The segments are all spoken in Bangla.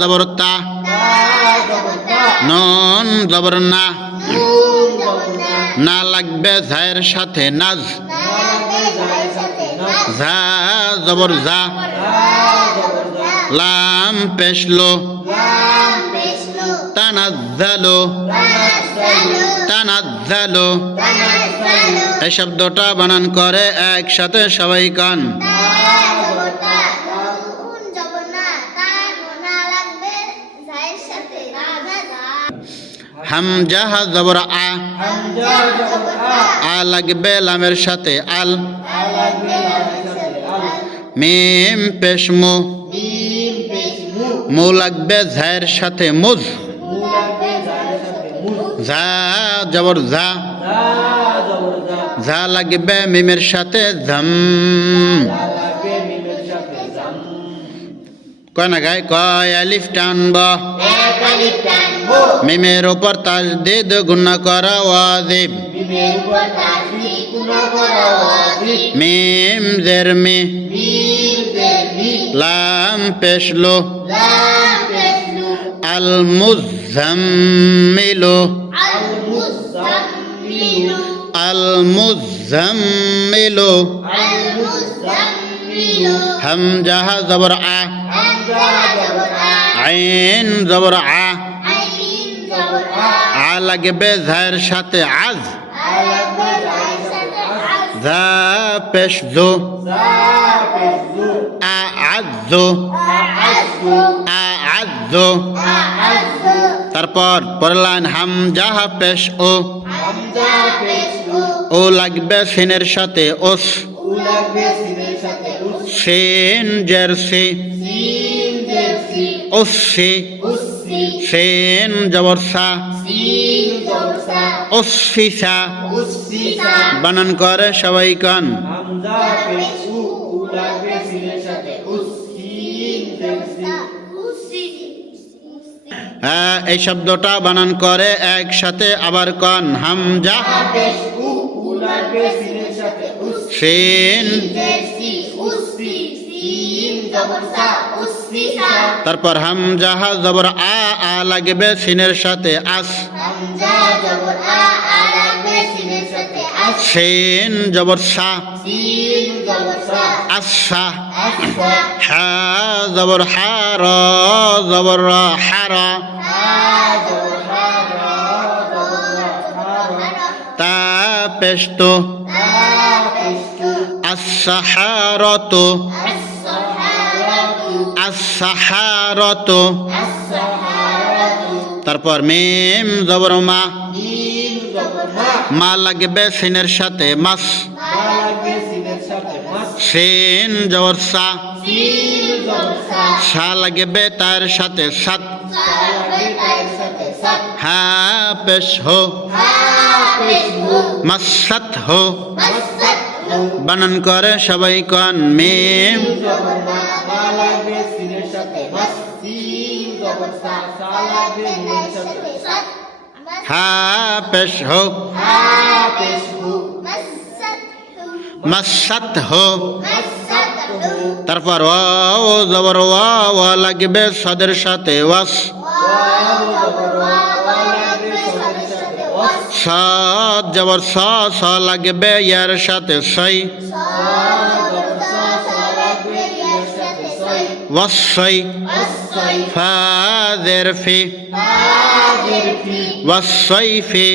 জবর তা নুন জবর না না লাগবে ঝায়ের সাথে নাজ। ঝা জবর যা লাম পেশলো। তানাজ্জালো। তানাজ্জালো। এই শব্দটা বানান করে একসাথে সবাই কান হামজাহা জবর আ। আ লাগবে লামের সাথে আল। মিম পেশ মু। মু লাগবে ঝায়ের সাথে মুজ। ঝা জবর ঝা। ঝা লাগবে মিমের সাথে ঝম। কয় না গায়? কয় আলিফ টানব। মিমের উপর তাজদিদ গুণা করা ওয়াজিব। মিম জের মি। লাম পেশলো। আল মুজাম্মিলু আল মুজাম্মিলু হামজাহা জবর আ। আইন জবর আ। আ লাগবে ঝায়ের সাথে আজ। ঝা পেশ জো আজো আজো তারপর পরলাইন হামজাহা পেশ ও ও লাগবে সিনের সাথে ওস সেন জার্সি। ওসি সেন জবর সা ওসিসা বানান করে সবাই কান। হ্যাঁ, এই শব্দটা বানান করে একসাথে আবার কন। হামজা। সেন তারপর হামজাহা জবর আ আ লাগবে সিনের সাথে আস। সেন জবর সা। আসা হা জবর হা র জবর র হারা তা পেস্তো আসাহারত আসাহারত তারপর মেম জবর মা। মা লাগবে সিনের সাথে মাস সেন জবর সা। সা লাগবে তার সাথে সাত। হা পেশ হো। মাসাত হো। বানান করে সবাই কন মিম। হা পেশ হো মাসাত হো তারপর ও জবর ওয়া ওয়া লাগবে সদের সাথে ওয়াস সাত জবর স স লাগবে ইয়ার সাথে সই ফাদের ফি। ওয়াসইফি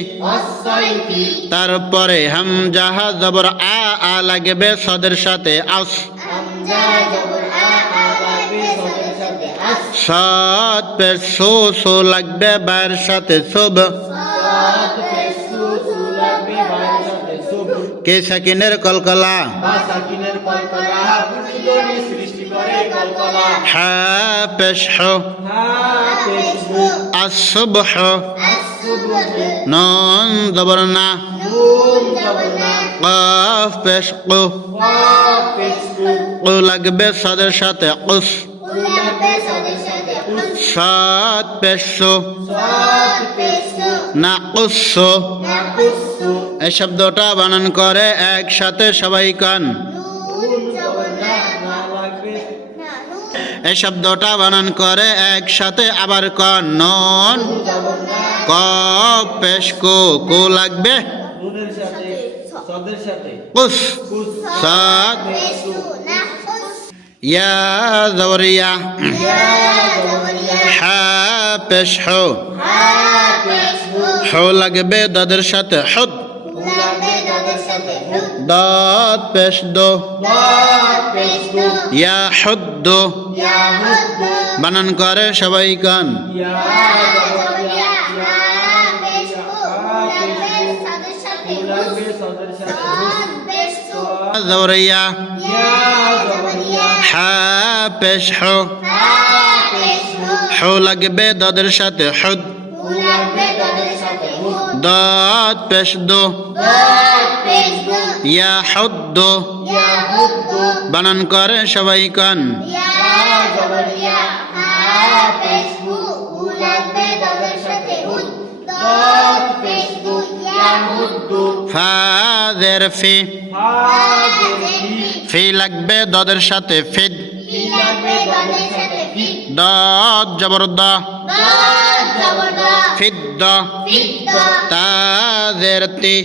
তারপরে হামজাহা জবর আ আ লাগবে সদের সাথে আস। সাত পে সো সো লাগবে বার সাথে শুভ। কে সাকিনের কলকলা। পেশ আসুবহ। নন জবর না পেশ কু কু লাগবে সাদের সাথে কুস। সাত পেশো না কুসো এই শব্দটা বানান করে একসাথে সবাই কান। এই শব্দটা বানান করে একসাথে আবার কন। নন ক পেশ কো কো লাগবে। কুস কুস সাদ ইয়া জবরিয়া। হা পেশ হো। লাগবে দাদের সাথে হদ। সাথে হুদ দাদ পেশ দো ইয়া হদ্দ। বানান করে সবাই কান ইয়া জবরিয়া হা পেশু লাগবে দাদের সাথে। হুদ। দাদ পেশ দো দাদ ইয়া হদ্দ হুদ বানান করে সবাই কান ফাদের ফি। ফি লাগবে দাদের সাথে ফিদ। দাদ জবরদা। ফিদ্দ। তাদের তি।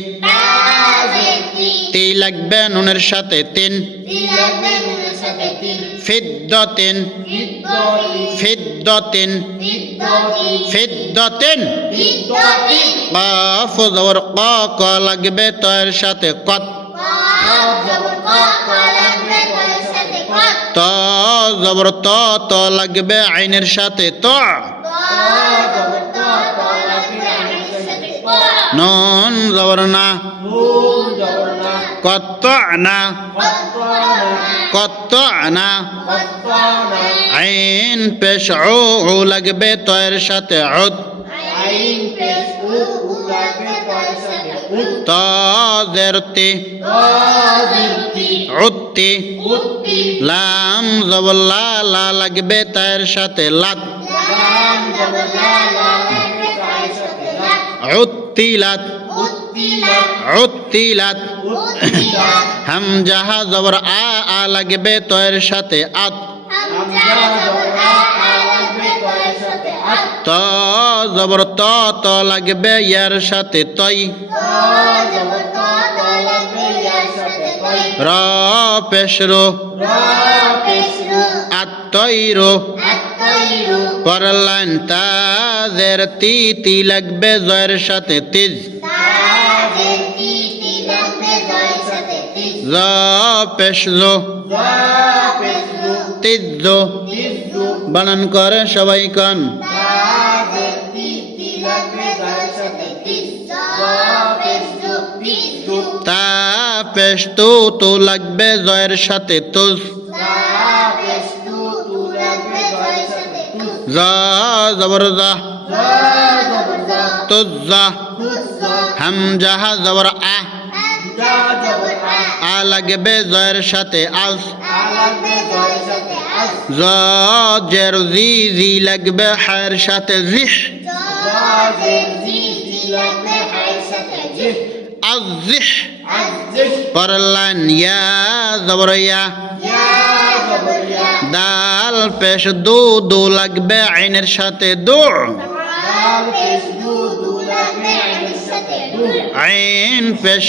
তি লাগবে নুনের সাথে তিন। ফি লাগবে নুনের সাথে তিন। ফিদ্দ তিন। ফিদ্দতি ফিদ্দ তিন। ফিদ্দতি ফিদ্দ তিন। ফিদ্দতি জবর ক ক লাগবে তয়ের সাথে কত। ত জবর ত ত লাগবে আইনের সাথে ত। নুন জবর না। কত না কত্তানা কত না কত্তানা আইন পেশ ও লাগবে তয়ের সাথে উদ আইন পেশ উ উ লাগবে তাদের সাথে উদ ত জের তি উত্তি লাম জবর লা লাগবে তাদের সাথে লাত উত্তিলাত উত্তিলাত। উত্তিলাত। হামজাহা জবর আ আ লাগবে তয়ের সাথে আত। ত জবর ত ত লাগবে ইয়ার সাথে তই। র পেশ রো আত্তইরো পরলাইন তাদের তি তি লাগবে জয়ের সাথে তিজ। তি জ পেশ জো যা পেশ রু তিজ তিজু বানান করে সবাই কান তি পেশ তা তু লাগবে জয়ের সাথে তুজ তা পেশ তু তু লাগবে তাদের সাথে তু জ জবর জা জবরদা তুজ জা তুজা হামজাহা জবর আ যা জবর আ আ লাগবে জয়ের সাথে আস। জের জি জি লাগবে হায়ের সাথে জি আজ জিহ। আজিজ ইয়া জবর ইয়া জবর দাল পেশ দু দু লাগবে আইনের সাথে দু। দাল পেশ দু দু লাগবে আইনের সাথে দু। আইন পেশ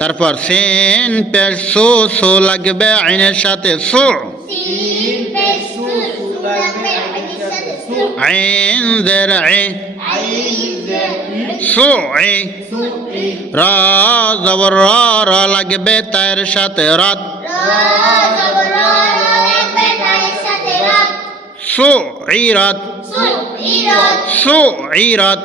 তারপর সিন পেশ সু সু লাগবে আইনের সাথে সু আইন আই আইন সু র জবর র লাগবে তার সাথে রত সু ইরত সু ইরাত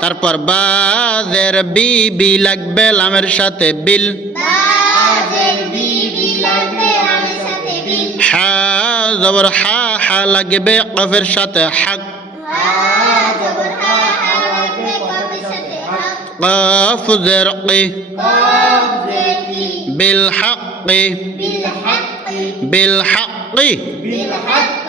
তারপর বাজের বি বি লাগবে লামের সাথে বিল। বাজের বিবি লাগবে আইনের সাথে বিল। হা জবর হা হা লাগবে কফের সাথে হাক। হা জবর হা হা লাগবে কফের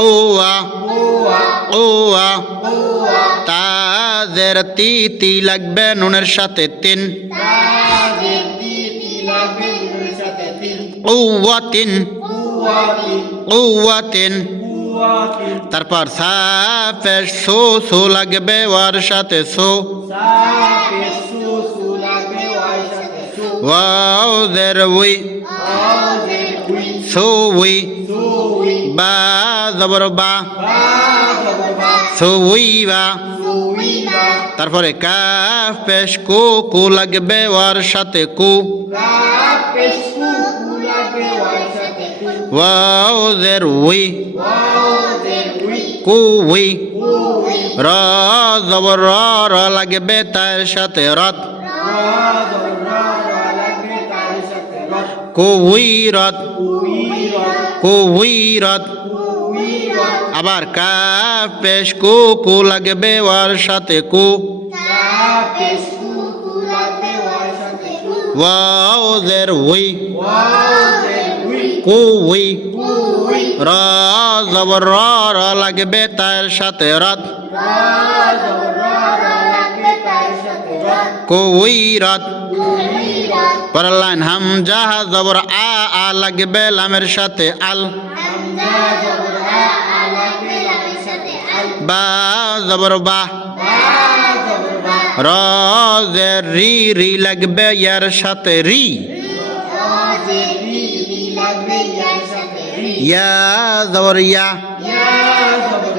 ওয়া কুয়া তাজের তি তি লাগবে নুনের সাথে তিন। তাজের তি তি লাগবে নুনের সাথে তিন। কুওয়াতিন কুয়াতিন কুওয়াতিন কুয়াতিন তারপর সাফের সু সু লাগবে ওয়ার সাথে সু সাপে সু সু লাগবে ওয়ার সাথে সু ওয়াও জের উই উই বা জবর বা। জবর বা। তারপরে কাফ পেশ কু কু লাগবে ওয়ার সাথে কু। ওয়াও জের উই। কু উই। র জবর র লাগবে তার সাথে রত রত কু উই রত উই রত কু উই রত উই রত আবার কাফ পেশ কু কু লাগবে ওয়ার সাথে কু। Wow we. কু উই র জবর র লাগবে তার সাথে রত। রা জবর পরের লাইন হামজা জবর আ আ লাগবে লামের সাথে আল। বা জবর বা। র রি রি লাগবে ইয়ার সাথে রি। ইয়া জবর ইয়া। ইয়া জবর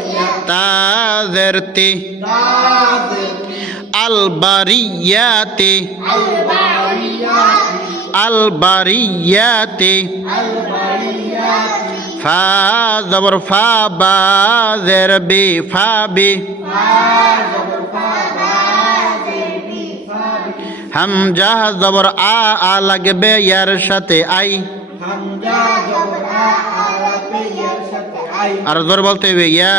ইয়া বারিয়াতি ফা জবর ফা বা জের বি ফা বি। জবর আ আ লাগবে ইয়ার সাথে আই। জবর আ আর জোর বলতে হবে ইয়া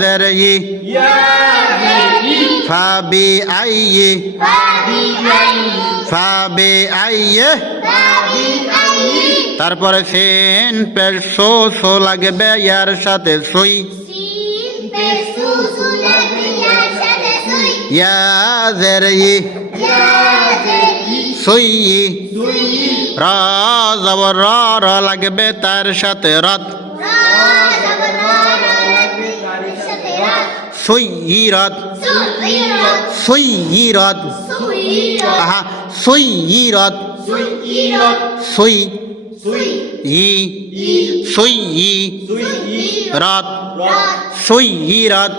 জের ই ইয়া জে ই ফা বি আই ই বি আই। ফা বি আই ই বি আই। তারপরে সিন পেশ সো সো লাগবে ইয়ার সাথে সুই। ইয়া জের ই ইয়া জে ই সুই। র জবর র লাগবে তার সাথে রত। সুইরাত সুইরাত আহা সুইরত সুই সুই ই সুই ই রত। রত।